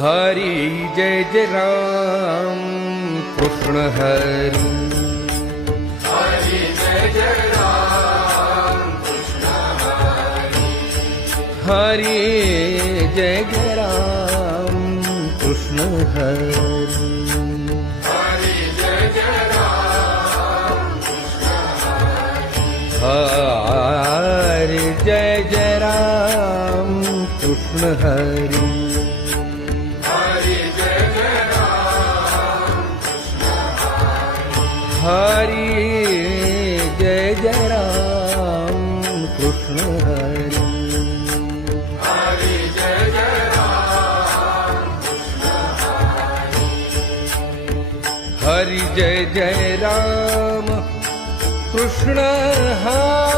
Hari Jai Jai Ram Krishna Hari. Hari Jai Jai Ram Krishna Hari. Hari Jai Jai Ram Krishna Hari. Hari Jai Jai Ram Krishna Hari. Hari Jai Jai Ram Krishna Hari. Hari Jai Jai Ram Krishna Hari. Hari Jai Jai Ram Krishna Hari. Hari Jai Jai Ram Krishna Hari. Hari Jai Jai Ram Krishna Hari.